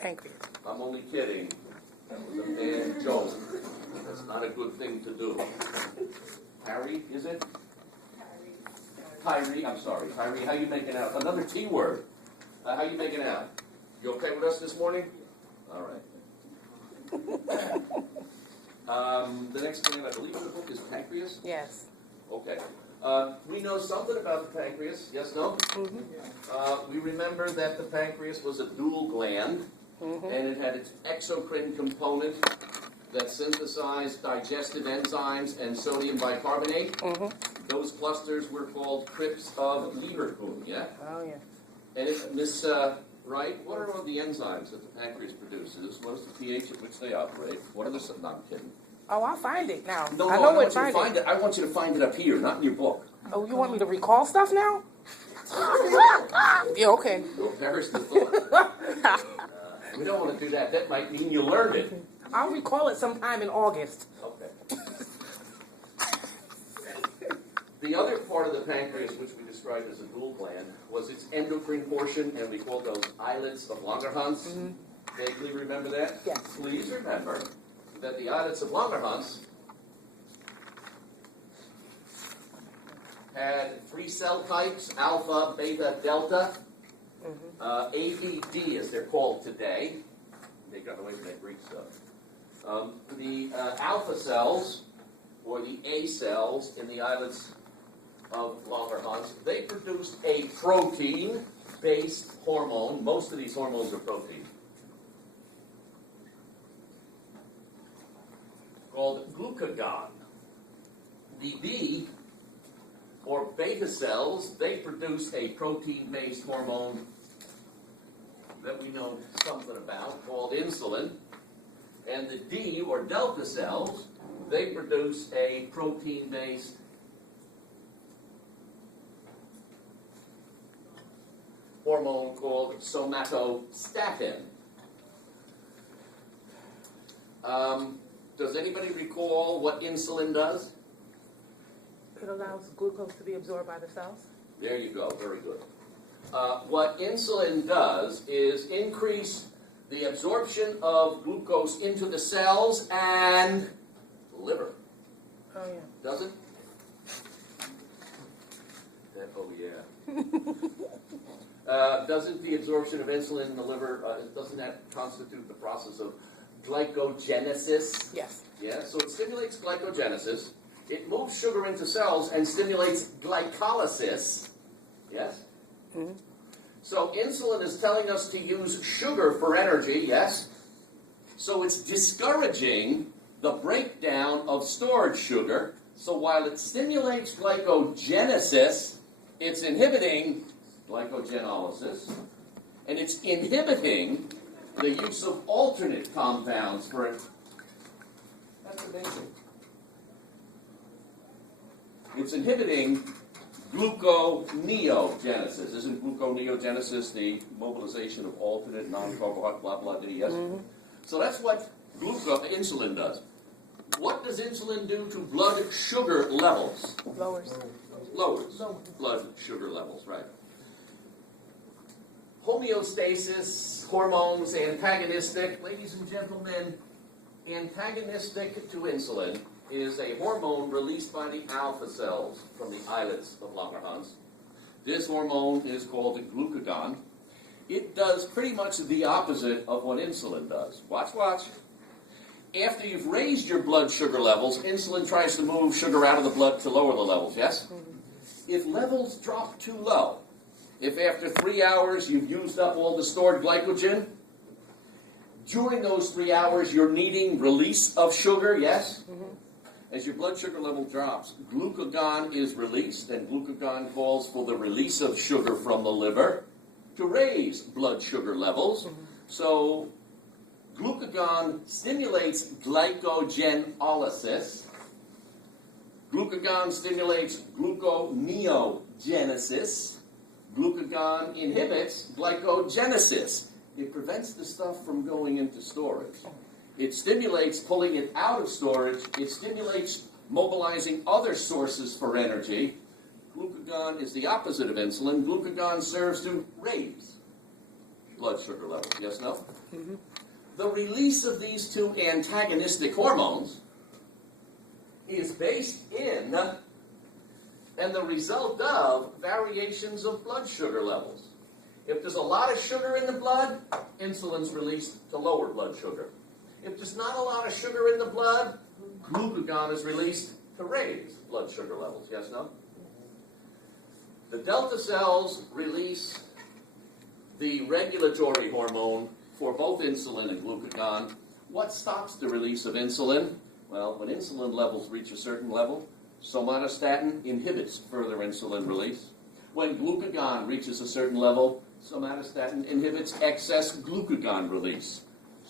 Pancreas. I'm only kidding. That was a bad joke. That's not a good thing to do. Harry, is it? Tyree, I'm sorry. Tyree, how you making out? Another T word. How you making out? You okay with us this morning? All right. The next thing I believe in the book is pancreas? Yes. Okay. We know something about the pancreas. Yes, no? Mm-hmm. We remember that the pancreas was a dual gland, and it had its exocrine component that synthesized digestive enzymes and sodium bicarbonate. Those clusters were called crypts of Leverkusen, yeah? Oh, yeah. And Miss Wright, what are all the enzymes that the pancreas produces? What is the pH at which they operate? What are the... No, I'm kidding. Oh, I'll find it now. No, I I know want where you to find it. I want you to find it up here, not in your book. Oh, you want me to recall stuff now? Yeah, okay. Don't perish the thought. We don't want to do that. That might mean you learned it. I'll recall it sometime in August. Okay. The other part of the pancreas, which we described as a dual gland, was its endocrine portion, and we called those islets of Langerhans. Vaguely remember that? Yes. Please remember that the islets of Langerhans had 3 cell types: alpha, beta, delta. ABD, as they're called today. They got away from that Greek stuff. The alpha cells, or the A cells in the islets of Langerhans, they produced a protein-based hormone. Most of these hormones are protein, called glucagon. The B, or beta cells, they produce a protein-based hormone that we know something about, called insulin. And the D, or delta cells, they produce a protein-based hormone called somatostatin. Does anybody recall what insulin does? It allows glucose to be absorbed by the cells. There you go, very good. What insulin does is increase the absorption of glucose into the cells and liver. Oh, yeah. Does it? Oh, yeah. Doesn't the absorption of insulin in the liver, doesn't that constitute the process of glycogenesis? Yes. Yeah, so it stimulates glycogenesis. It moves sugar into cells and stimulates glycolysis. Yes? So insulin is telling us to use sugar for energy, yes? So it's discouraging the breakdown of stored sugar. So while it stimulates glycogenesis, it's inhibiting glycogenolysis, and it's inhibiting the use of alternate compounds for it. That's amazing. It's inhibiting gluconeogenesis. Isn't gluconeogenesis the mobilization of alternate non-carbohydrate, blah, blah, yes? So that's what insulin does. What does insulin do to blood sugar levels? Lowers blood sugar levels, right. Homeostasis, hormones, antagonistic. Ladies and gentlemen, antagonistic to insulin is a hormone released by the alpha cells from the islets of Langerhans. This hormone is called the glucagon. It does pretty much the opposite of what insulin does. Watch, watch. After you've raised your blood sugar levels, insulin tries to move sugar out of the blood to lower the levels, yes? If levels drop too low, if after 3 hours you've used up all the stored glycogen, during those 3 hours you're needing release of sugar, yes? As your blood sugar level drops, glucagon is released, and glucagon calls for the release of sugar from the liver to raise blood sugar levels. So glucagon stimulates glycogenolysis. Glucagon stimulates gluconeogenesis. Glucagon inhibits glycogenesis. It prevents the stuff from going into storage. It stimulates pulling it out of storage. It stimulates mobilizing other sources for energy. Glucagon is the opposite of insulin. Glucagon serves to raise blood sugar levels. Yes, no? The release of these two antagonistic hormones is based in and the result of variations of blood sugar levels. If there's a lot of sugar in the blood, insulin's released to lower blood sugar. If there's not a lot of sugar in the blood, glucagon is released to raise blood sugar levels. Yes, no? The delta cells release the regulatory hormone for both insulin and glucagon. What stops the release of insulin? Well, when insulin levels reach a certain level, somatostatin inhibits further insulin release. When glucagon reaches a certain level, somatostatin inhibits excess glucagon release.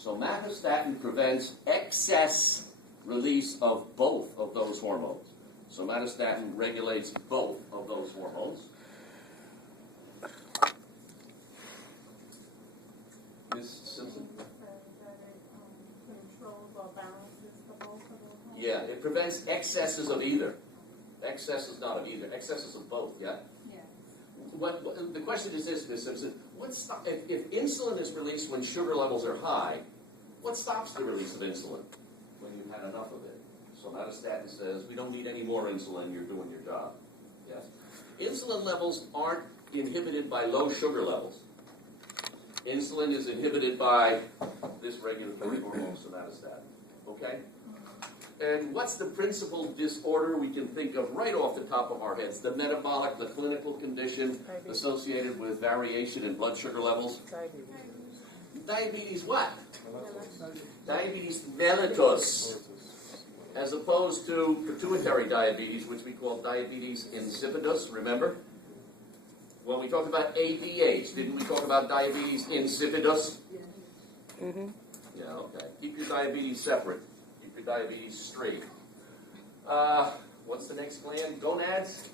Somatostatin prevents excess release of both of those hormones. Somatostatin regulates both of those hormones. Ms. Simpson? Yeah, it prevents excesses of either. Excesses not of either. Excesses of both, yeah? Yeah. The question is this, Ms. Simpson. If insulin is released when sugar levels are high, what stops the release of insulin when you've had enough of it? Somatostatin says, we don't need any more insulin, you're doing your job. Yes? Insulin levels aren't inhibited by low sugar levels. Insulin is inhibited by this regulatory hormone, somatostatin. Okay? And what's the principal disorder we can think of right off the top of our heads? The metabolic, the clinical condition associated with variation in blood sugar levels? Diabetes what? Diabetes mellitus. As opposed to pituitary diabetes, which we call diabetes insipidus, remember? When we talked about ADH, didn't we talk about diabetes insipidus? Mm-hmm. Yeah, okay. Keep your diabetes separate. Keep your diabetes straight. What's the next gland? Gonads?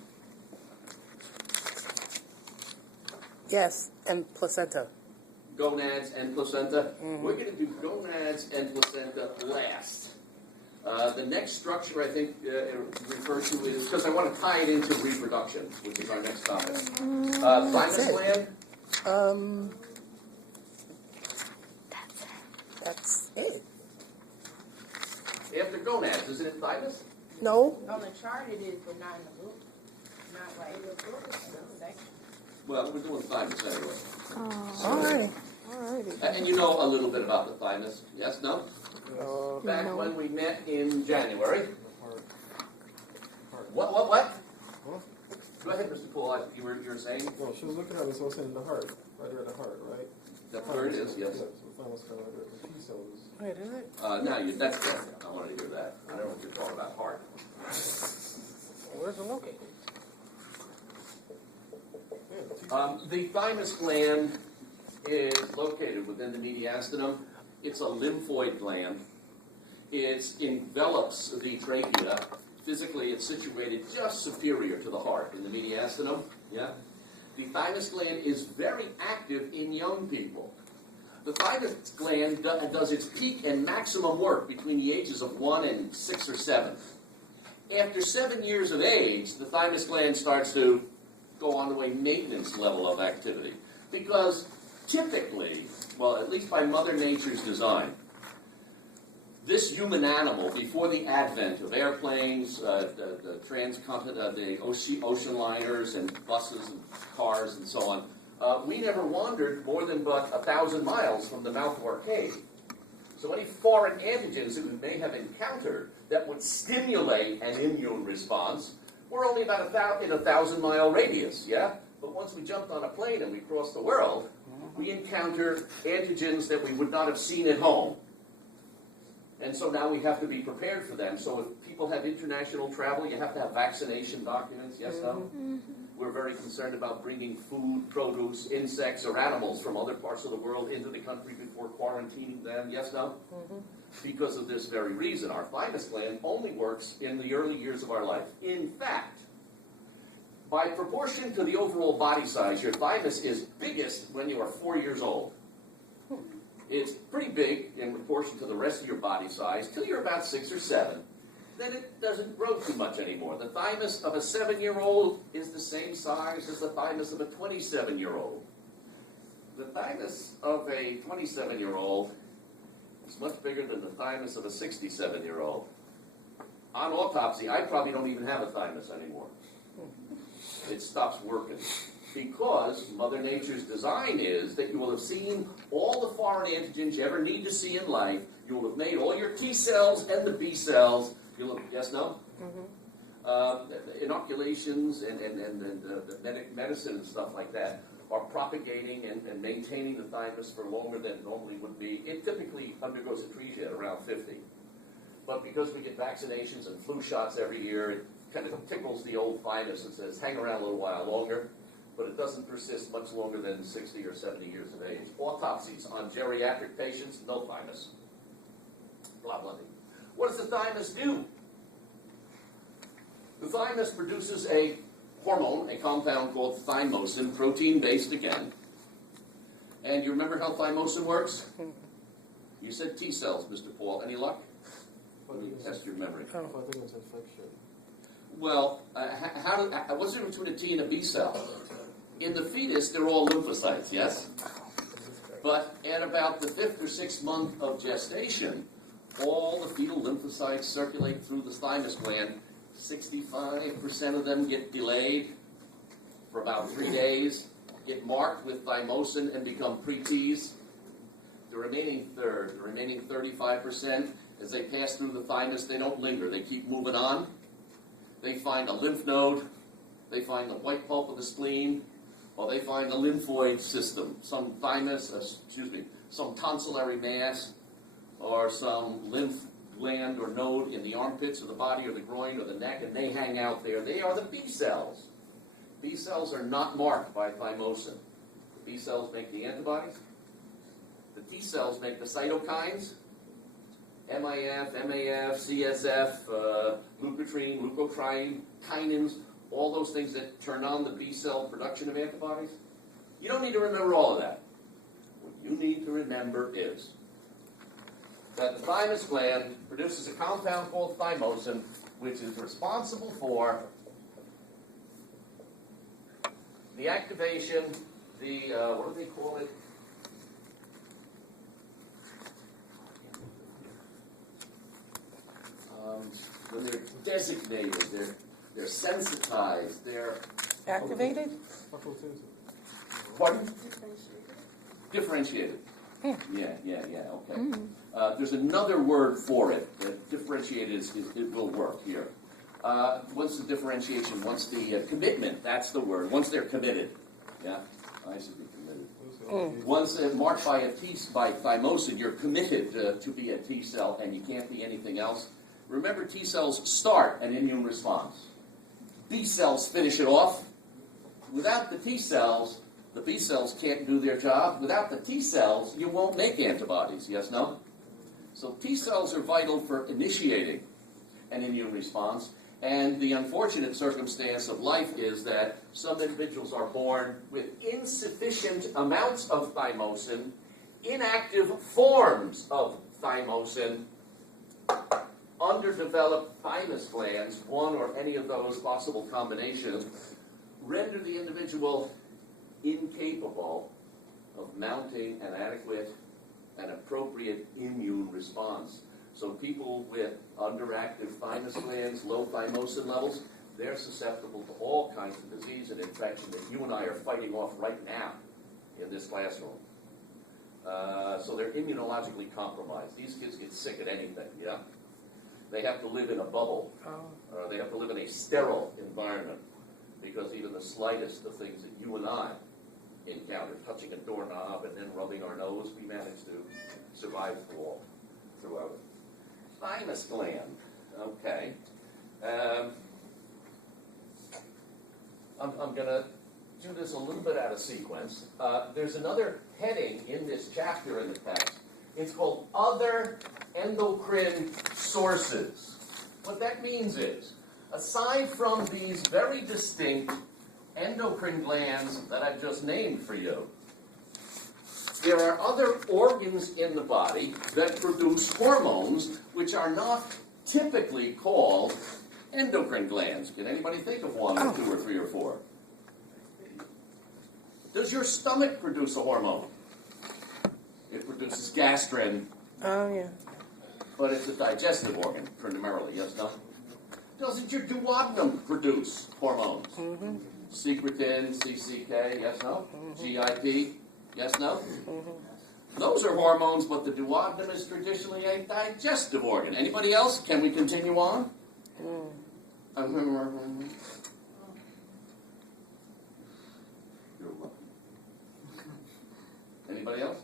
Yes, and placenta. Gonads and placenta. We're going to do gonads and placenta last. The next structure I think referred to is, because I want to tie it into reproduction, which is our next topic. Thymus gland? That's it. After gonads, isn't it thymus? No. On the chart it is, but not in the book. Not like in the book. Well, we're doing thymus anyway. Alrighty. Alrighty. And you know a little bit about the thymus, yes, no? Back when we met in January. What? Huh? Go ahead, Mr. Poole. You were saying? Well, she was looking at this, I was saying the heart. Right there at the heart, right? That's where it is, yes. Yeah, so the thymus kind of right there. The T cells. Wait, is it? No, that's good. I wanted to hear that. I don't know what you're talking about, heart. Where's it located? Yeah, The thymus gland is located within the mediastinum. It's a lymphoid gland. It envelops the trachea. Physically, it's situated just superior to the heart in the mediastinum. Yeah? The thymus gland is very active in young people. The thymus gland does its peak and maximum work between the ages of 1 and 6 or 7. After 7 years of age, the thymus gland starts to go on to a maintenance level of activity. Because typically, well, at least by Mother Nature's design, this human animal, before the advent of airplanes, the ocean liners and buses and cars and so on, we never wandered more than but 1,000 miles from the mouth of our cave. So any foreign antigens that we may have encountered that would stimulate an immune response were only about in a 1,000-mile radius, yeah? But once we jumped on a plane and we crossed the world, we encountered antigens that we would not have seen at home. And so now we have to be prepared for them. So if people have international travel, you have to have vaccination documents, yes, no? We're very concerned about bringing food, produce, insects, or animals from other parts of the world into the country before quarantining them, yes, no? Because of this very reason, our thymus gland only works in the early years of our life. In fact, by proportion to the overall body size, your thymus is biggest when you are 4 years old. It's pretty big in proportion to the rest of your body size till you're about 6 or 7. Then it doesn't grow too much anymore. The thymus of a 7-year-old is the same size as the thymus of a 27-year-old. The thymus of a 27-year-old is much bigger than the thymus of a 67-year-old. On autopsy, I probably don't even have a thymus anymore. It stops working. Because Mother Nature's design is that you will have seen all the foreign antigens you ever need to see in life. You will have made all your T cells and the B cells. You'll have, yes, no? Inoculations and medicine and stuff like that are propagating and maintaining the thymus for longer than it normally would be. It typically undergoes atresia at around 50. But because we get vaccinations and flu shots every year, it kind of tickles the old thymus and says, hang around a little while longer. But it doesn't persist much longer than 60 or 70 years of age. Autopsies on geriatric patients, no thymus. Blah, blah, blah. What does the thymus do? The thymus produces a hormone, a compound called thymosin, protein-based again. And you remember how thymosin works? You said T cells, Mr. Paul. Any luck? Let me test your memory. I think it's infection. Well, what's the difference between a T and a B cell? In the fetus, they're all lymphocytes, yes? But at about the 5th or 6th month of gestation, all the fetal lymphocytes circulate through the thymus gland. 65% of them get delayed for about 3 days, get marked with thymosin and become pre-Ts. The remaining third, the remaining 35%, as they pass through the thymus, they don't linger. They keep moving on. They find a lymph node. They find the white pulp of the spleen. Or they find a lymphoid system, some some tonsillary mass, or some lymph gland or node in the armpits or the body or the groin or the neck, and they hang out there. They are the B cells. B cells are not marked by thymosin. The B cells make the antibodies. The T cells make the cytokines, MIF, MAF, CSF, leukotriene, leukotriene, kinins, all those things that turn on the B cell production of antibodies. You don't need to remember all of that. What you need to remember is that the thymus gland produces a compound called thymosin, which is responsible for the activation, what do they call it? When they're designated, they're sensitized, they're Activated? pardon? Differentiated. Yeah, okay. There's another word for it. Differentiated it will work here. Once the differentiation, once the commitment, that's the word. Once they're committed. Yeah, I should be committed. Once marked by thymosin, you're committed to be a T cell, and you can't be anything else. Remember, T cells start an immune response. B cells finish it off. Without the T cells, the B cells can't do their job. Without the T cells, you won't make antibodies. Yes, no? So T cells are vital for initiating an immune response. And the unfortunate circumstance of life is that some individuals are born with insufficient amounts of thymosin, inactive forms of thymosin, underdeveloped thymus glands, one or any of those possible combinations, render the individual incapable of mounting an adequate and appropriate immune response. So people with underactive thymus glands, low thymosin levels, they're susceptible to all kinds of disease and infection that you and I are fighting off right now in this classroom. So they're immunologically compromised. These kids get sick at anything, yeah? They have to live in a bubble. They have to live in a sterile environment because even the slightest of things that you and I encounter, touching a doorknob and then rubbing our nose, we manage to survive throughout it. Thymus gland. Okay. I'm going to do this a little bit out of sequence. There's another heading in this chapter in the text. It's called Other Endocrine Sources. What that means is, aside from these very distinct endocrine glands that I've just named for you, there are other organs in the body that produce hormones which are not typically called endocrine glands. Can anybody think of one or two or three or four? Does your stomach produce a hormone? It produces gastrin, Oh, yeah. but it's a digestive organ, primarily, yes, no? Doesn't your duodenum produce hormones? Mm-hmm. Secretin, CCK, yes, no? Mm-hmm. GIP, yes, no? Mm-hmm. Those are hormones, but the duodenum is traditionally a digestive organ. Anybody else? Can we continue on? Mm. You're lucky. Anybody else?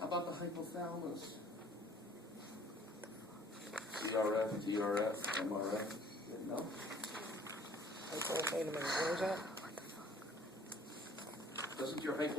How about the hypothalamus? CRF, TRF, MRF? No? Okay, wait a minute. What was that? Doesn't your hypothalamus